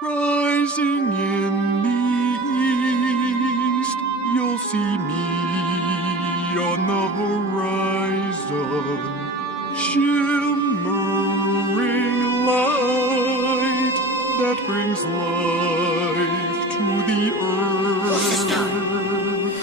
Rising in the east, you'll see me on the horizon. Shimmering light that brings life to the earth.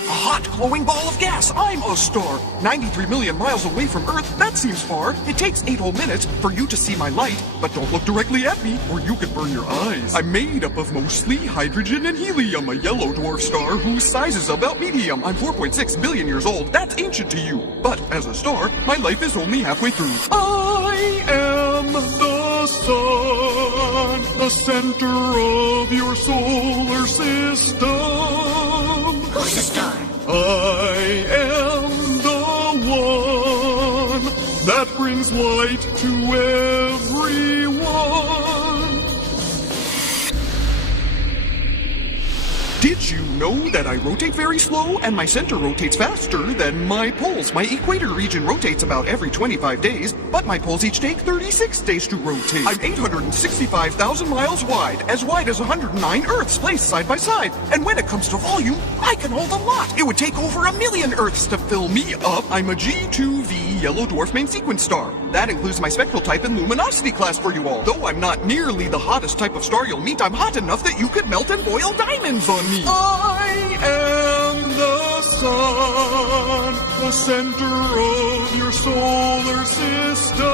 A hot, glowing ball of gas. I'm a star. 93 million miles away from Earth. That seems far. It takes 8 whole minutes for you to see my light, but don't look directly at me or you could burn your eyes. I'm made up of mostly hydrogen and helium, a yellow dwarf star whose size is about medium. I'm 4.6 billion years old. That's ancient to you. But as a star, my life is only halfway through. I am the sun, the center of your solar system. Who's the star? I am the one that brings light to everyone. Did you know that I rotate very slow and my center rotates faster than my poles? My equator region rotates about every 25 days, but my poles each take 36 days to rotate. I'm 865,000 miles wide as 109 Earths placed side by side. And when it comes to volume, I can hold a lot. It would take over 1 million Earths to fill me up. I'm a G2V yellow dwarf main sequence star. That includes my spectral type and luminosity class for you all. Though I'm not nearly the hottest type of star you'll meet, I'm hot enough that you could melt and boil diamonds on me. I am the sun, the center of your solar system.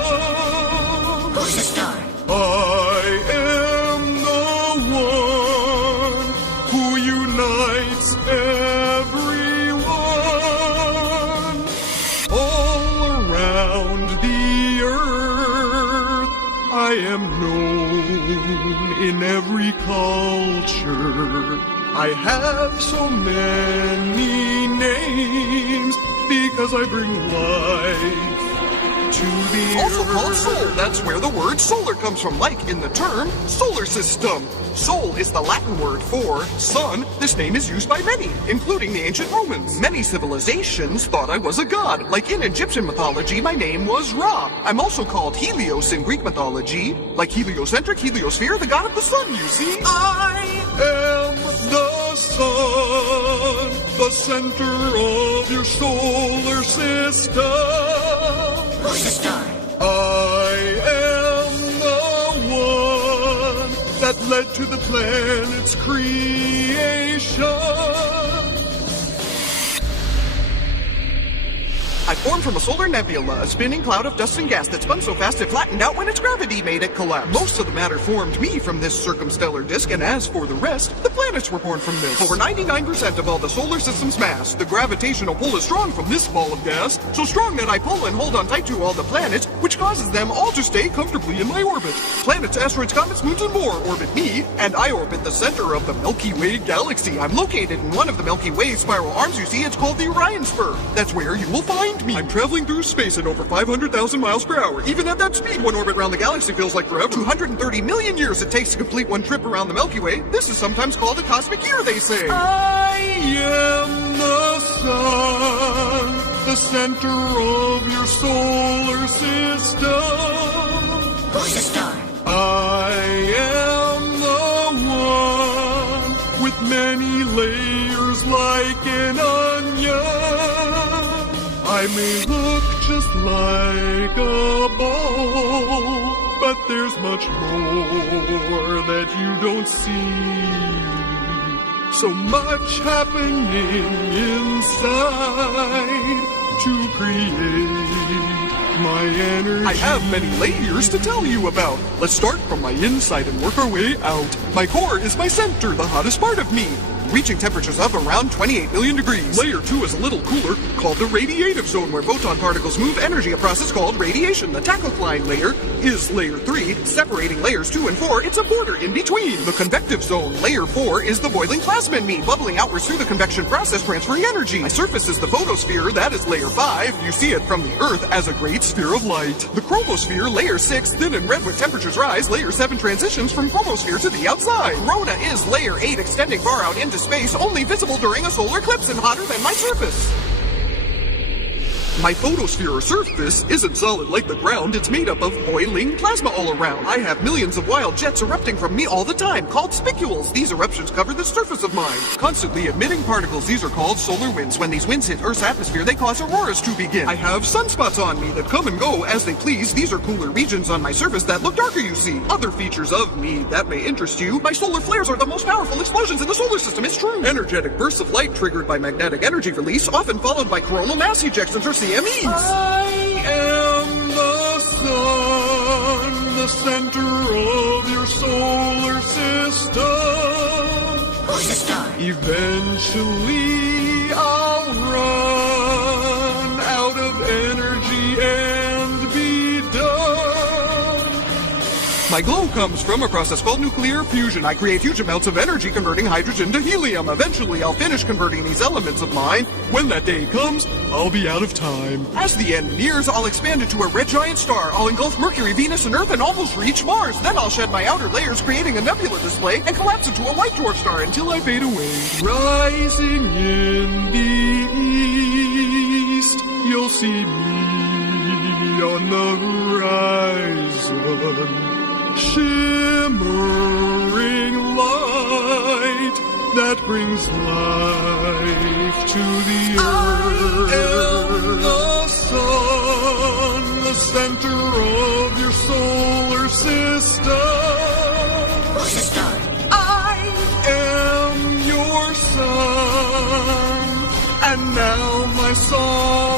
Who's the star? I am the one who unites everyone. All around the earth, I am known in every culture. I have so many names because I bring life to the earth. Also called soul. That's where the word solar comes from, like in the term solar system. Sol is the Latin word for sun. This name is used by many, including the ancient Romans. Many civilizations thought I was a god. Like in Egyptian mythology, my name was Ra. I'm also called Helios in Greek mythology. Like heliocentric, heliosphere, the god of the sun, you see. I am the sun, the center of your solar system. Who's the star? I am the one that led to the planet's creation. I formed from a solar nebula, a spinning cloud of dust and gas that spun so fast it flattened out when its gravity made it collapse. Most of the matter formed me from this circumstellar disk, and as for the rest, the planets were born from this. Over 99% of all the solar system's mass, the gravitational pull is strong from this ball of gas, so strong that I pull and hold on tight to all the planets, which causes them all to stay comfortably in my orbit. Planets, asteroids, comets, moons, and more orbit me, and I orbit the center of the Milky Way galaxy. I'm located in one of the Milky Way spiral arms you see. It's called the Orion Spur. That's where you will find me. I'm traveling through space at over 500,000 miles per hour. Even at that speed, one orbit around the galaxy feels like forever. 230 million years it takes to complete one trip around the Milky Way. This is sometimes called a cosmic year, they say. I am the sun, the center of your solar system. Who's the star? I am the one with many layers like an onion. I may look just like a ball, but there's much more that you don't see. So much happening inside to create my energy. I have many layers to tell you about. Let's start from my inside and work our way out. My core is my center, the hottest part of me, reaching temperatures of around 28 million degrees. Layer 2 is a little cooler, called the radiative zone, where photon particles move energy, a process called radiation. The tachocline layer is layer 3, separating layers 2 and 4. It's a border in between. The convective zone, layer 4, is the boiling plasma in me, bubbling outwards through the convection process, transferring energy. My surface is the photosphere, that is layer 5. You see it from the Earth as a great sphere of light. The chromosphere, layer 6, thin and red with temperatures rise. Layer 7 transitions from chromosphere to the outside. Corona is layer 8, extending far out into space, only visible during a solar eclipse and hotter than my surface. My photosphere or surface isn't solid like the ground. It's made up of boiling plasma all around. I have millions of wild jets erupting from me all the time, called spicules. These eruptions cover the surface of mine, constantly emitting particles. These are called solar winds. When these winds hit Earth's atmosphere, they cause auroras to begin. I have sunspots on me that come and go as they please. These are cooler regions on my surface that look darker, you see. Other features of me that may interest you: my solar flares are the most powerful explosions in the solar system. It's true. Energetic bursts of light triggered by magnetic energy release, often followed by coronal mass ejections or CMEs. I am the sun, the center of your solar system. Who's the star? Eventually, I'll run out of energy and be done. My glow comes from a process called nuclear fusion. I create huge amounts of energy converting hydrogen to helium. Eventually, I'll finish converting these elements of mine. When that day comes, I'll be out of time. As the end nears, I'll expand into a red giant star. I'll engulf Mercury, Venus, and Earth and almost reach Mars. Then I'll shed my outer layers, creating a nebula display, and collapse into a white dwarf star until I fade away. Rising in the east, you'll see me on the horizon. Shimmering light that brings life to the earth. I am the sun, the center of your solar system. Who's the star? I am your sun, and now my song